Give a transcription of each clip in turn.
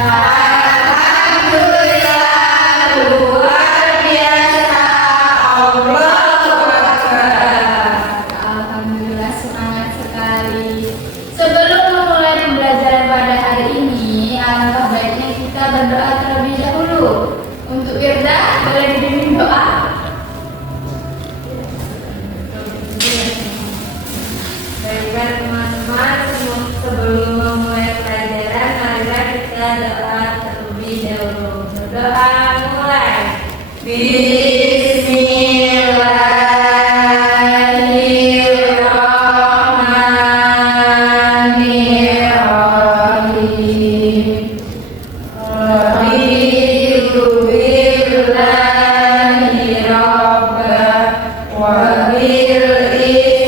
Alhamdulillah, luar biasa, Allahu Akbar. Alhamdulillah, semangat sekali. Sebelum memulai pembelajaran pada hari ini, alangkah baiknya kita berdoa terlebih dahulu. Untuk Firda, boleh dibimbing doa? Baiklah teman-teman, sebelum memulai pelajaran, marilah kita doa terlebih dahulu. Berdoa mulai. Bismillahirrahmanirrahim. Raditu billahi rabban wa bil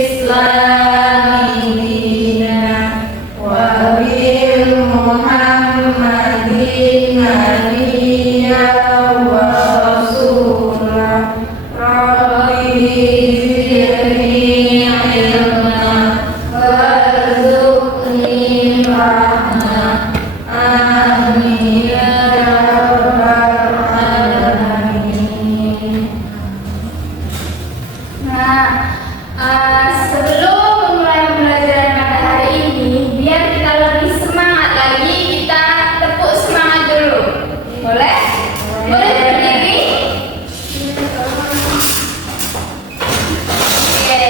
islami dinan wa bil muhammadin nabiyyan wa rasulah. Rabbi zidni ilman warzuqni rahmah. Amin ya rabbal alamin. Sebelum memulai pembelajaran pada hari ini, biar kita lebih semangat lagi, kita tepuk semangat dulu. Boleh? Boleh berdiri? Oke.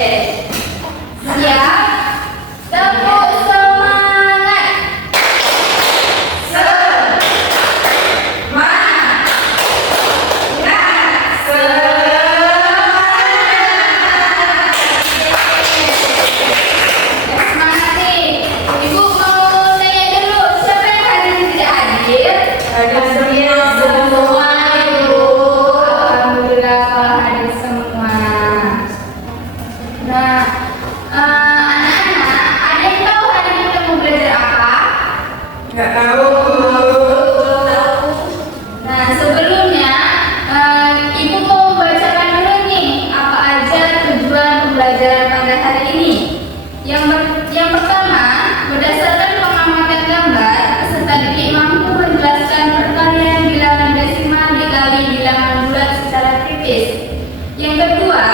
Siap? Tepuk semangat. Semangat nih. Ibu mau tanya dulu, siapa yang hadir tidak hadir? Hadir semua, Ibu. Alhamdulillah kalau hadir semua. Nah, anak-anak, ada yang tahu hari ini kita mau belajar apa? Nggak tahu. Nah, sebelumnya Ibu mau membacakan dulu nih apa aja tujuan pembelajaran pada hari ini. Yang pertama, berdasarkan pengamatan gambar, peserta didik mampu menjelaskan perkalian bilangan desimal dikali bilangan bulat secara kritis. Yang kedua,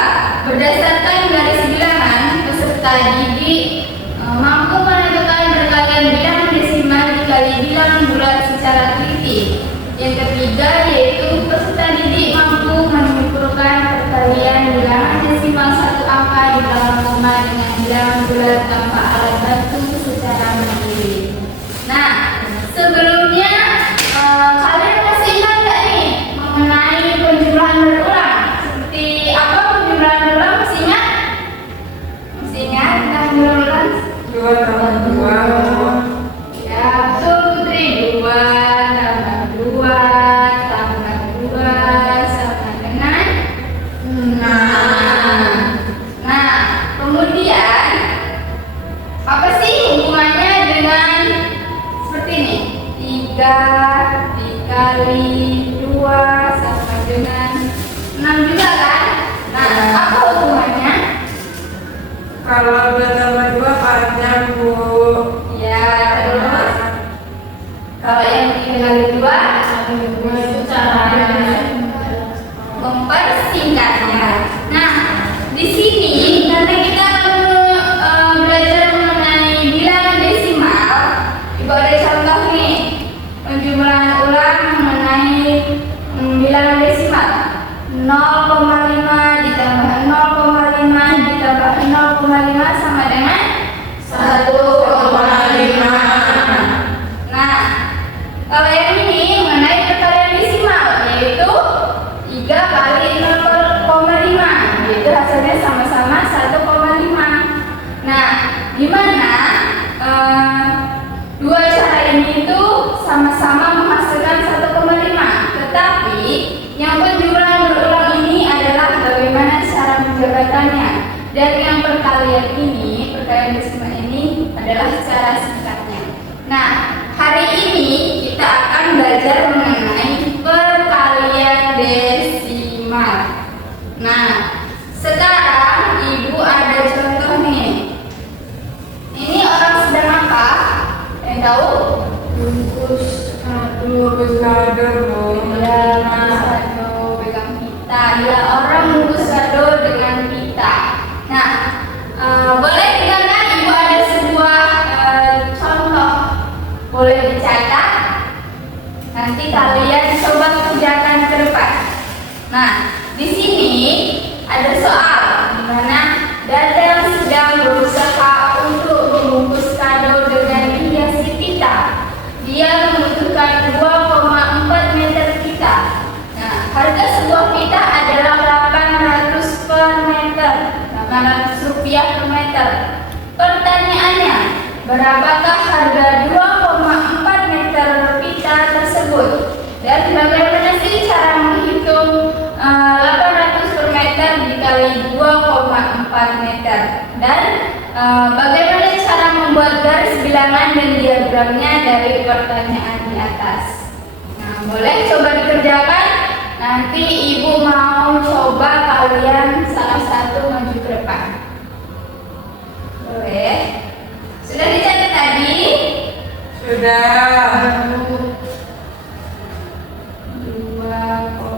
berdasarkan garis bilangan, peserta didik mampu menentukan perkalian bilangan desimal dikali bilangan bulat secara kritis. Yang ketiga, yaitu peserta didik mampu menyimpulkan perkalian bilangan desimal satu angka di dalam koma dengan bilangan bulat tanpa alat bantu secara mandiri. Nah, sebelumnya kalian masih ingat nggak nih mengenai penjumlahan berulang? Seperti apa penjumlahan berulang? Masih ingat? Masih ingat tentang penjumlahan berulang? 2 tambah 2. Ya, betul Putri. 2 tambah 2 tambah 2 sama dengan 6. Nah, kemudian apa sih hubungannya dengan seperti ini? 3 dikali 2 sama dengan 6 juga kan? Nah, apa hubungannya? Kalau 2 tambah 2 panjang, Bu. Ya, terus kalau yang 3 kali 2 itu caranya mempersingkatnya. Nah, di sini karena kita belajar mengenai bilangan desimal, Ibu ada contoh nih penjumlahan ulang mengenai bilangan desimal. 0,5 ditambah 0,5 ditambah 0,5 sama dengan 1,5. Nah, kalau yang ini mengenai perkalian desimal, yaitu 3 kali 0,5, yaitu hasilnya sama-sama 1,5. Nah, gimana dua cara ini itu sama-sama menghasilkan 1,5, tetapi yang penjumlahan berulang ini adalah bagaimana cara menjabarkannya, dan yang perkalian ini, perkalian desimal ini adalah cara singkatnya. Nah, hari ini kita akan belajar mengenai perkalian desimal. Nah, sekarang Ibu ada contoh nih. Ini orang sedang apa? Yang tahu? Bungkus kado. Bungkus kado, Bu. Ya, Mas kado pegang pita. Ya, orang bungkus kado dengan pita. Nah, boleh dengarkan Ibu ada sebuah contoh. Boleh dicatat. Nanti kalian coba kerjakan ke depan. Nah, di sini ada soal di mana Dadang sedang berusaha untuk membungkus kado dengan menghiasi pita. Dia membutuhkan 2,4 meter pita. Nah, harga sebuah pita adalah 800 per meter, 800 rupiah per meter. Pertanyaannya, berapakah harga 2,4 meter pita tersebut? Dan bagaimana sih cara menghitung 800 per meter dikali 2,4 meter? Dan bagaimana cara membuat garis bilangan dan diagramnya dari pertanyaan di atas? Nah, boleh coba dikerjakan. Nanti Ibu mau coba kalian salah satu maju ke depan. Boleh? Sudah dicatat tadi? Sudah. 2,4.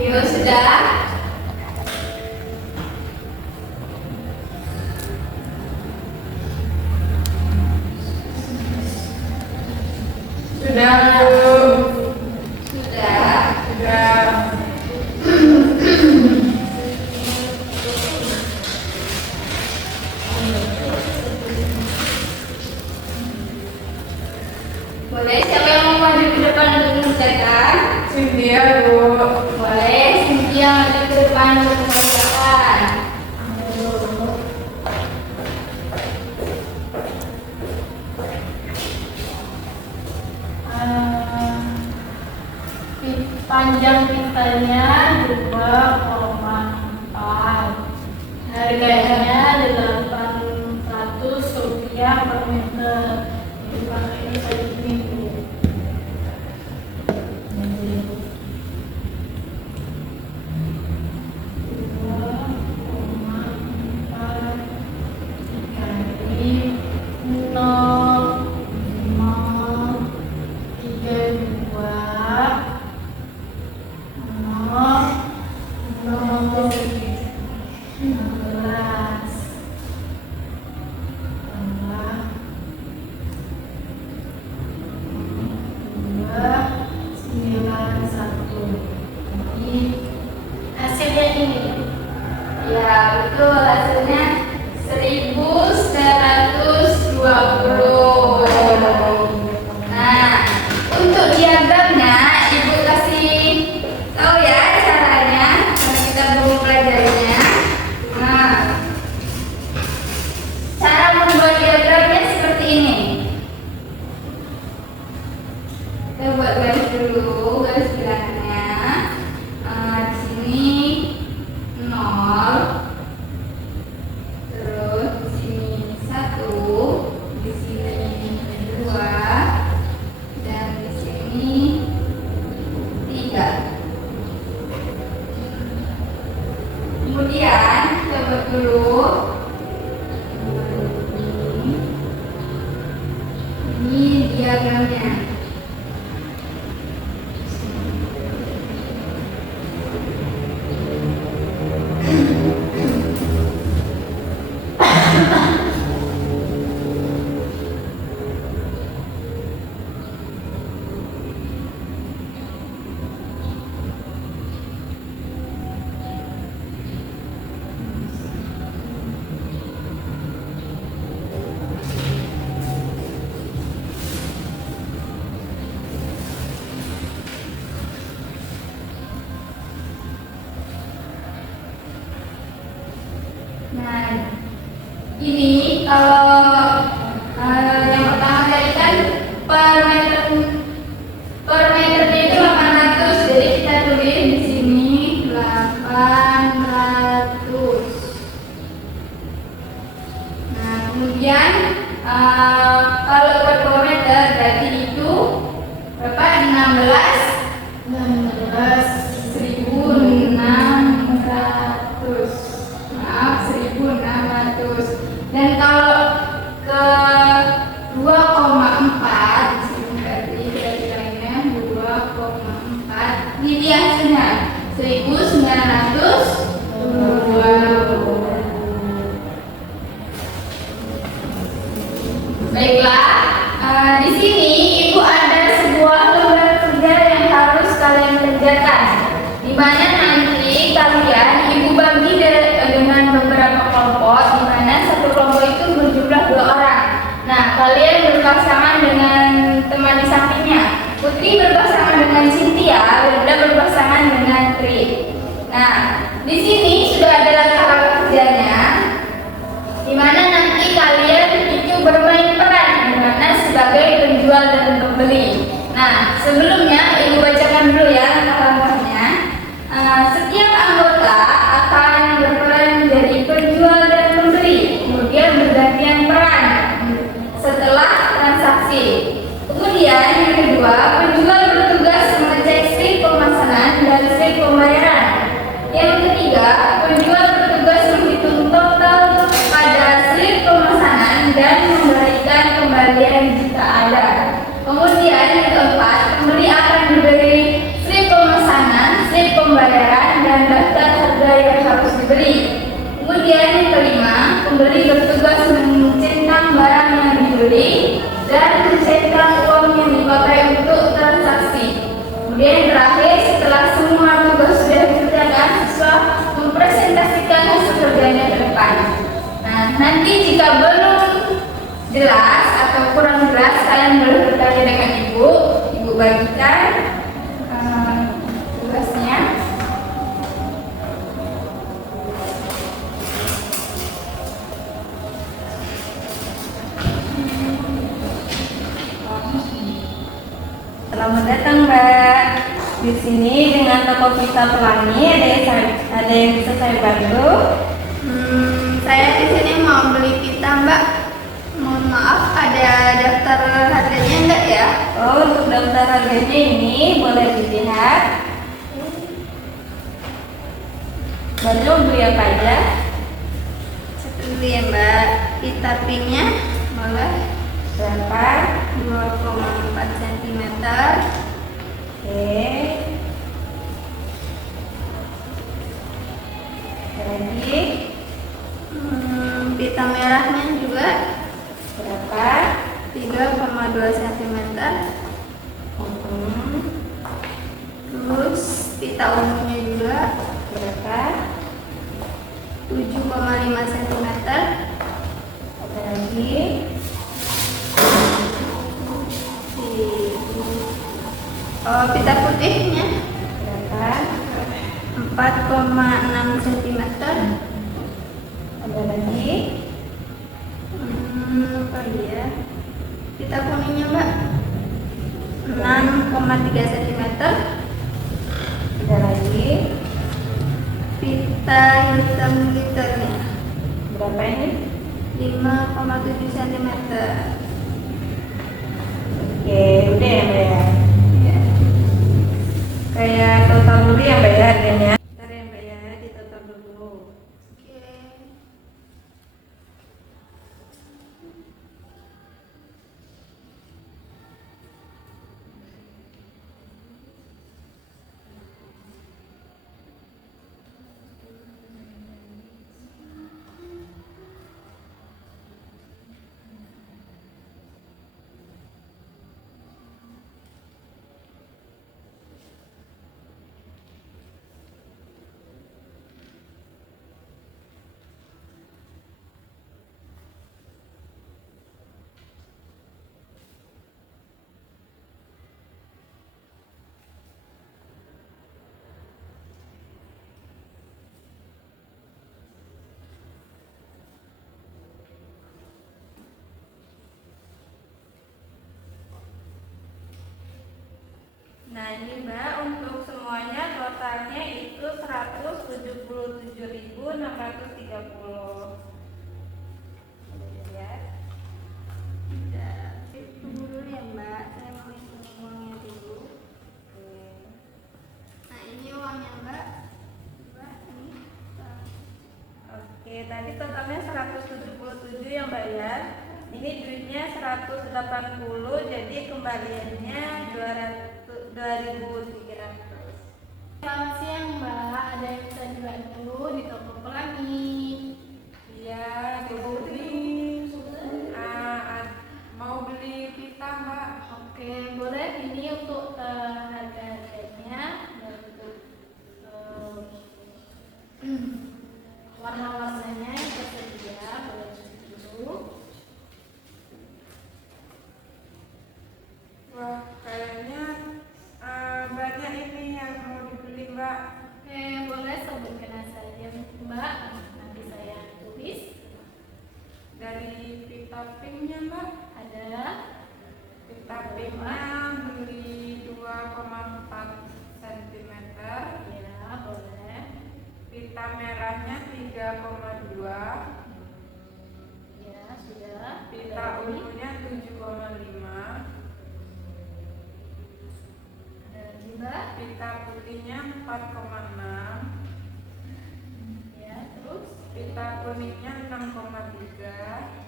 Ayo, sudah? Sudah, Bu. Sudah. Sudah. Boleh, siapa yang mau maju ke depan untuk mengerjakan? Cynthia, Bu. Boleh, Cynthia maju ke depan untuk mengerjakan. Panjang pitanya 2,4. Harganya 800 rupiah per meter. Dipakai segini, Bu. Hasilnya ini. Ya, betul. Hasilnya 1120. Nah, untuk diagramnya, Ibu kasih tahu ya caranya karena kita belum pelajarinya. Nah, cara membuat diagramnya seperti ini. Kita buat garis dulu, garis bilangannya. Di sini 0, terus di sini 1, di sini 2, dan di sini 3. Kemudian kita buat dulu ini diagramnya. Nah, ini kalau yang pertama tadi kan per meternya itu 800, jadi kita tulis di sini 800. Nah, kemudian kalau per kilometer berarti itu berapa? 1600. Maaf, 1600. Dan kalau ke 2,4 di sini berarti kira-kiranya 2,4. Ini dia hasilnya 1920. Baiklah, di sini Ibu ada sebuah lembar kerja yang harus kalian kerjakan, di mana nanti kalian Ibu bagi dengan beberapa kelompok, di mana satu kelompok itu berjumlah 2 orang. Nah, kalian berpasangan dengan teman di sampingnya. Putri berpasangan dengan Cynthia, Wilda berpasangan dengan Tri. Nah, di sini sudah ada langkah kerjanya, di mana nanti kalian itu bermain peran, di mana sebagai penjual dan pembeli. Nah, sebelumnya Ibu bacakan dulu ya langkah-langkahnya. Setiap anggota akan berperan menjadi penjual dan pembeli, kemudian bergantian peran setelah transaksi. Kemudian yang kedua, penjual bertugas mengecek slip pemesanan dan slip pembayaran. Yang ketiga, penjual bertugas menghitung total pada slip pemesanan dan memberikan kembalian jika ada. Kemudian yang keempat, pembeli akan diberi slip pemesanan, slip pembayaran, dan daftar harga yang harus dibeli. Kemudian yang kelima, pembeli bertugas mencentang barang yang dibeli dan mencentang uang yang dipakai untuk transaksi. Kemudian yang terakhir, setelah semua tugas sudah dikerjakan, siswa mempresentasikan hasil kerjanya ke depan. Nah, nanti jika belum jelas atau kurang jelas, kalian boleh bertanya dengan Ibu. Ibu bagikan tugasnya. Selamat datang, Mbak. Di sini dengan toko Pita Pelangi ada yang bisa saya bantu? Saya di sini mau beli pita, Mbak. Mohon maaf, ada daftar harganya enggak ya? Oh, untuk daftar harganya ini boleh dilihat. Mbaknya mau beli apa aja? Satu dulu ya, Mbak. Pita pinknya boleh. Berapa? 2,4 cm. Oke. Lagi. Pita merahnya juga Berapa? 3,2 cm. Terus pita ungunya juga Berapa? 7,5 cm. Ada lagi. Pita putihnya Berapa? 4,6 cm. Ada lagi? Apa ya? Pita kuningnya Mbak 6,3 cm. Ada lagi? Pita hitam glitternya Berapa ini? 5,7 cm. Oke, udah ya Mbak ya. Ya. Kayak total dulu ya Mbak ya harganya. Bentar ya Mbak ya, di total dulu. Oke. Nah ini Mbak, untuk semuanya totalnya itu 177.630. Ya. Udah. Tunggu dulu ya Mbak, saya mau hitung uangnya dulu. Nah ini uangnya Mbak. Mbak ini. Oke, tadi totalnya 177 ya Mbak ya. Ini duitnya 180, jadi kembaliannya 2.300. Selamat siang Mbak, ada yang bisa dibantu di toko pelangi? Iya, Putri. Mau beli pita Mbak? Oke, boleh ini untuk harga-harganya dan untuk warna-warnanya yang tersedia, boleh cek dulu. Wah, kayaknya banyak ini yang mau dibeli Mbak. Oke, boleh sebutkan saja Mbak, nanti saya tulis. Dari pita pinknya Mbak, Ada pita pinknya beli 2,4 cm, ya, boleh pita merahnya 3,2, ya, sudah. pita ungunya 7,5, Ada lagi Mbak, pita putihnya 4,6, ya, terus pita kuningnya 6,3,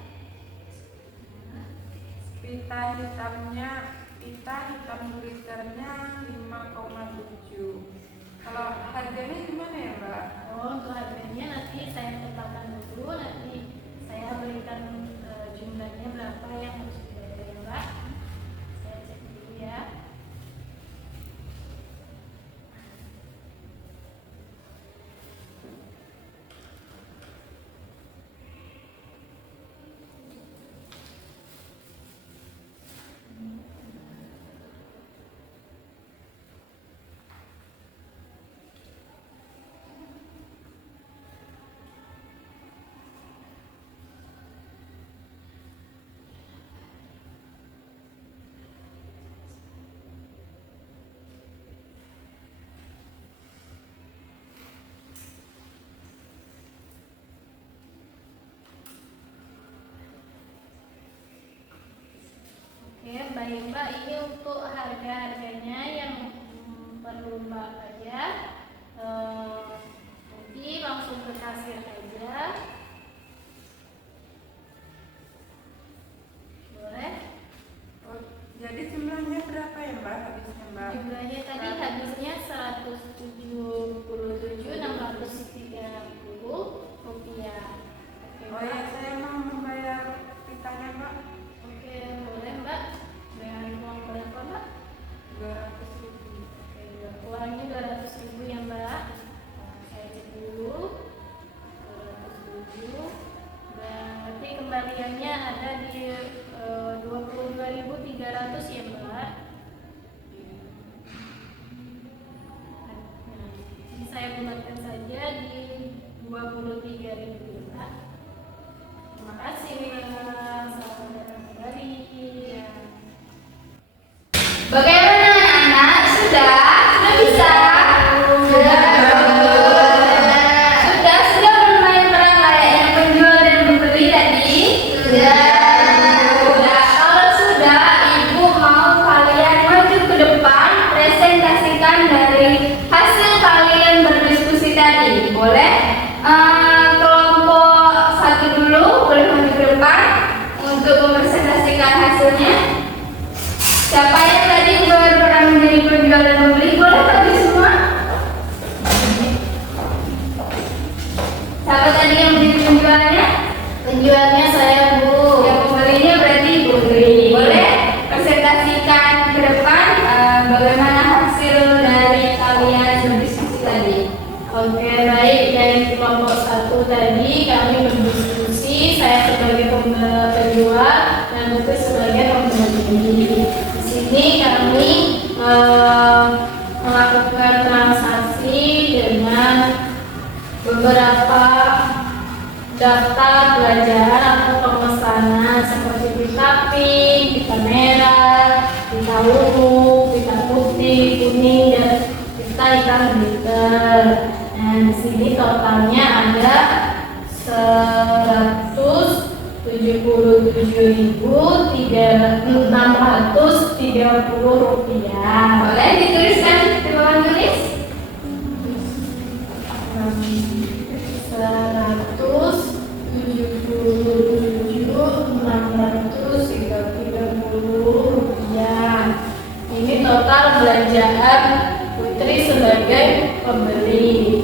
pita hitam glitternya 5,7. Kalau harganya gimana ya Mbak? untuk harganya nanti saya tetapkan dulu, nanti saya berikan jumlahnya berapa yang harus dibayar ya Mbak. Saya cek dulu ya. Oke, baik Mbak, ini untuk harga-harganya yang perlu Mbak bayar. Nanti langsung ke kasir aja. Boleh? Oh, jadi jumlahnya berapa ya Mbak habisnya Mbak? Jumlahnya tadi habisnya 177.630 rupiah. Oke, Oh ya, Mbak. saya mau membayar pitanya Mbak. Oke, boleh Mbak. Dengan uang berapa Mbak? 200.000. Oke, uangnya 200.000 ya Mbak. Saya cek dulu. 207. Berarti kembaliannya ada di 22.300 ya Mbak. hematkan saja di 23.000 pita. Terima kasih Mila. Selamat datang kembali. Ya. Bagaimana anak-anak? Sudah bisa? Sudah bermain peran layaknya penjual dan pembeli tadi? Sudah. Kalau sudah, ibu mau kalian maju ke depan, presentasikan dari hasil kalian berdiskusi tadi. Boleh? Kelompok satu dulu boleh maju ke depan untuk mempresentasikan hasilnya. Siapa yang tadi berperan menjadi penjual dan pembeli? Boleh bagi semua? Siapa tadi yang menjadi penjualnya? Penjualnya saya, Bu. Yang pembelinya berarti Ibu Dwi. Boleh presentasikan ke depan bagaimana hasil dari kalian berdiskusi tadi? Oke, baik. Dari kelompok 1 tadi kami berdiskusi, saya sebagai penjual dan Putri sebagai pembeli. Di sini kami melakukan transaksi dengan beberapa daftar belanjaan atau pemesanan seperti pita pink, pita merah, pita ungu, pita putih, kuning, dan pita hitam glitter. Nah, di sini totalnya ada 177.630 rupiah. Boleh dituliskan di bawah tulis? 177.630 rupiah. Ini total belanjaan Putri sebagai pembeli.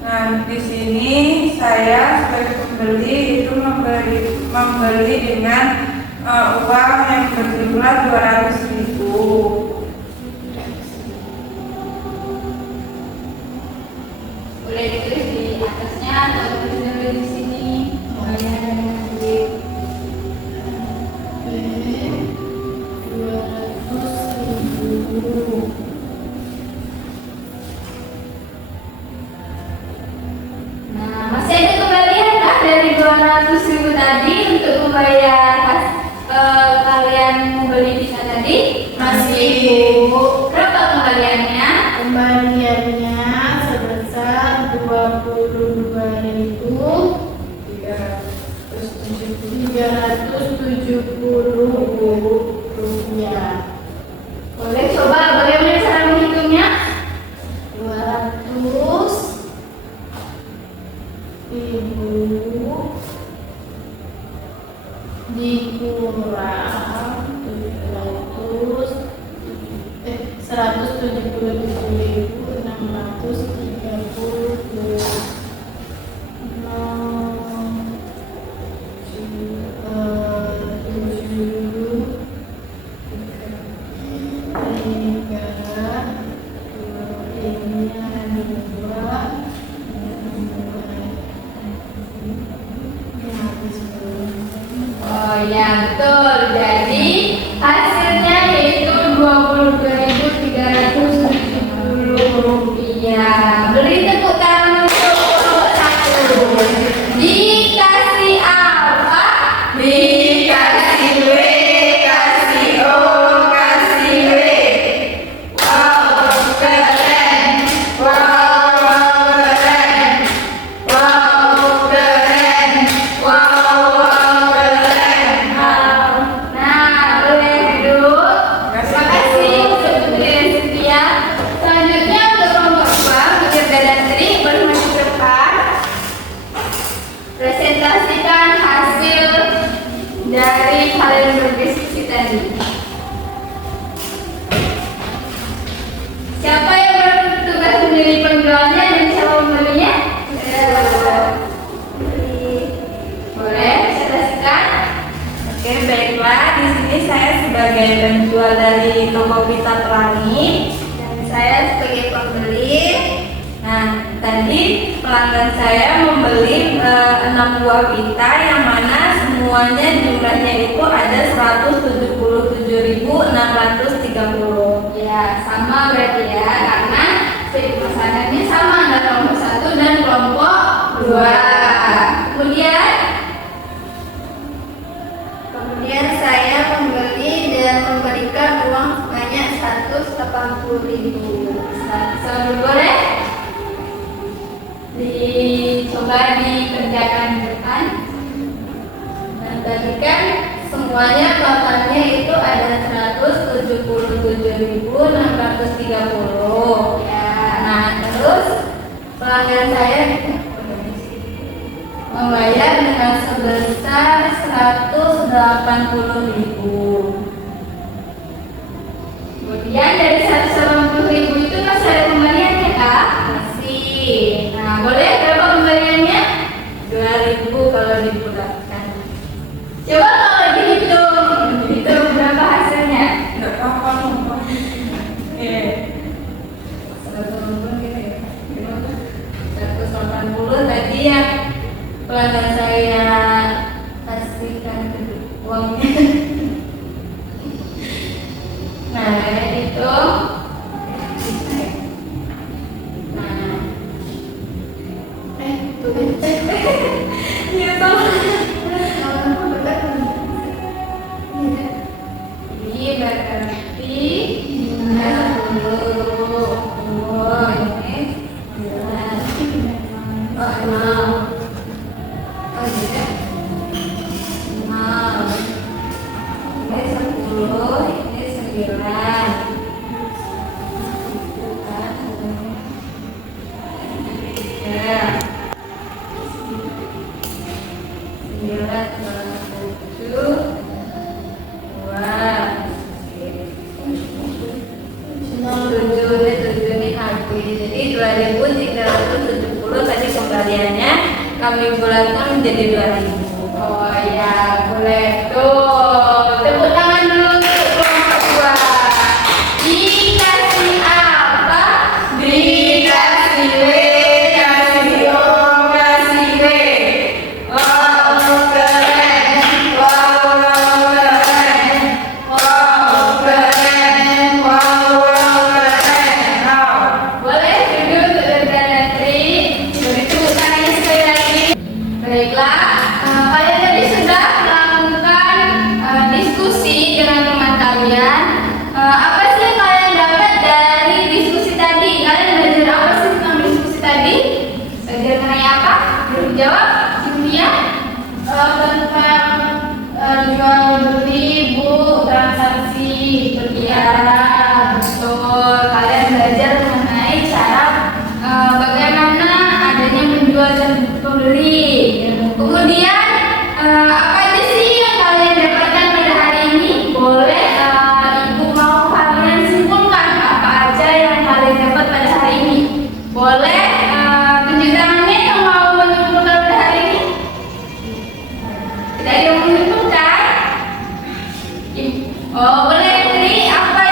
Nah, di sini saya sebagai pembeli itu membeli dengan uang yang berjumlah 200.000. Boleh ditulis di atasnya atau tulis dulu di sini. Bayar dengan duit. 200.000. Nah, masih ada kembalian kah dari 200.000 tadi untuk membayar kalian membeli pizza tadi? Masih, Bu. Berapa kembaliannya? Kembaliannya sebesar 370 rupiah. Boleh coba bagaimana cara menghitungnya? 200.000 dikurang 777. Oh ya betul. Jadi hasilnya yaitu 22.370 rupiah. Beri tepuk tangan untuk kelompok 1. Dikasih apa? Dikasih W, kasih O, kasih W. Wow, keren. Wow, keren. Wow, keren. Wow, keren. Nah, boleh duduk. Terima kasih untuk Putri dan Cynthia. Selanjutnya untuk kelompok 2, Bukit dan Tri boleh maju ke depan. Presentasikan hasil dari kalian berdiskusi tadi. Siapa yang bertugas menjadi penjualnya dan siapa pembelinya? Boleh presentasikan? Oke, baiklah. Di sini saya sebagai penjual dari toko Pita Pelangi. Dan saya sebagai pembeli. Nah, tadi pelanggan saya membeli 6 buah pita yang mana semuanya jumlahnya itu ada 177.630. Ya, sama berarti ya, karena studi pemesanannya sama antara kelompok 1 dan kelompok 2. Kemudian saya membeli dan memberikan uang sebanyak 180.000. Selalu boleh dicoba dikerjakan di depan. Dan tadi kan semuanya totalnya itu ada 177.630 ya. Nah terus pelanggan saya membayar dengan sebesar 180.000. Kemudian dari 180.000 itu masih ada kembaliannya kak? Masih. Nah boleh berapa kembaliannya? 2.000 kalau dibulatkan. Coba kalau dihitung berapa hasilnya? Enggak apa-apa. 180 tadi ya pelanggan saya kasihkan uangnya. Nah itu. Iya tahu. Ini berarti Jadi 2.370 tadi kembaliannya kami bulatkan menjadi 2.000. oh ya boleh tuh tepuk tangan dulu untuk kelompok 2. Dikasih apa? Dikasih W, kasih O, kasih W. Wow, keren. Wow, keren. Wow, keren. Wow, keren. Now. Boleh duduk untuk Negeri. Beri tepuk tangannya sekali lagi. Baiklah, kalian tadi sudah melakukan diskusi dengan teman kalian. Apa sih yang kalian dapat dari diskusi tadi? Kalian belajar apa sih tentang diskusi tadi? Belajar mengenai apa? Belum jawab? Cynthia? Tentang jual beli, bu, transaksi, Ya, betul. Kalian belajar mengenai cara bagaimana adanya menjual dan membeli. Kemudian apa aja sih yang kalian dapatkan pada hari ini? Boleh ibu mau kalian simpulkan apa aja yang kalian dapat pada hari ini? Boleh tunjuk tangannya yang mau menyimpulkan pada hari ini? Tidak ada yang menyimpulkan? Oh boleh Tri, apa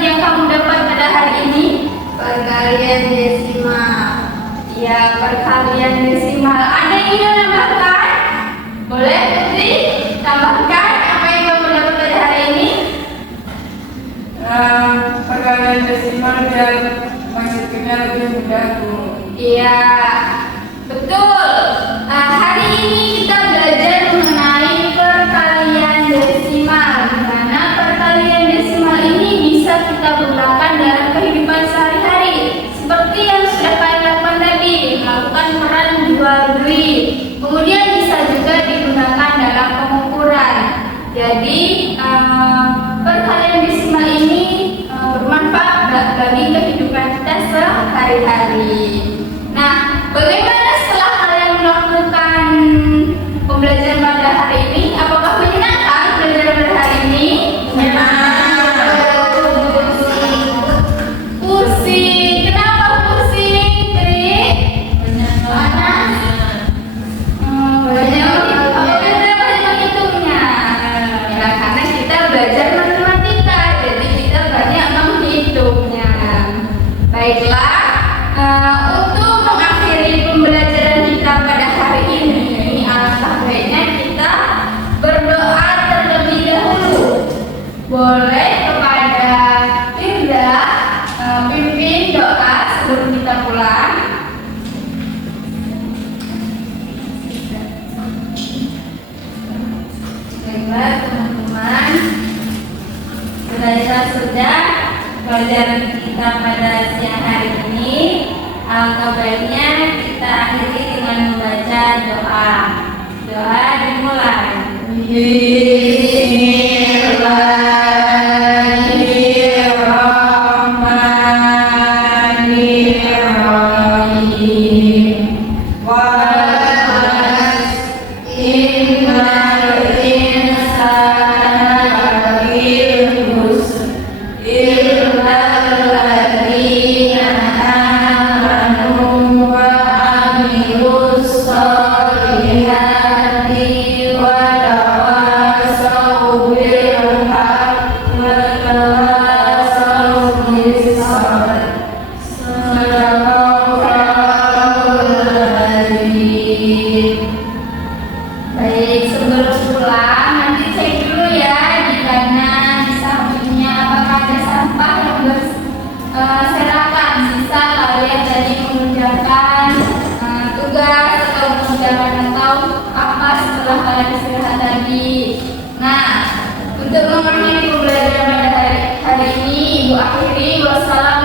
yang kamu dapat pada hari ini? Perkalian desimal. Ya perkalian desimal. Ada yang ingin menambahkan? Boleh Putri tambahkan apa yang kamu dapat pada hari ini? Perkalian desimal biar menghitungnya lebih mudah, Bu. Iya betul. Hari ini kita belajar mengenai perkalian desimal. Di mana perkalian desimal ini bisa kita gunakan dalam kehidupan sehari-hari. Seperti yang sudah kalian lakukan tadi, melakukan peran jual beli. Kemudian bisa juga digunakan dalam pengukuran. Jadi perkalian desimal ini bermanfaat bagi kehidupan kita sehari-hari. Nah, bagaimana setelah kalian melakukan pembelajaran pada hari ini? Apakah menyenangkan belajar pada hari ini? Pusing. Kenapa pusing, Tri? Panas. Banyak menghitungnya. Ya, karena kita belajar matematika, jadi kita banyak menghitungnya. Baiklah, sudah pelajaran kita pada siang hari ini. Alangkah baiknya kita akhiri dengan membaca doa. Doa dimulai. Baik, sebelum pulang nanti cek dulu ya di kanan, di sampingnya apakah ada sampah yang berserakan. Bisa kalian tadi mengerjakan tugas atau mengerjakan atau apa setelah kalian istirahat tadi. Nah, untuk memenuhi pembelajaran pada hari ini Ibu akhiri. Wassalamualaikum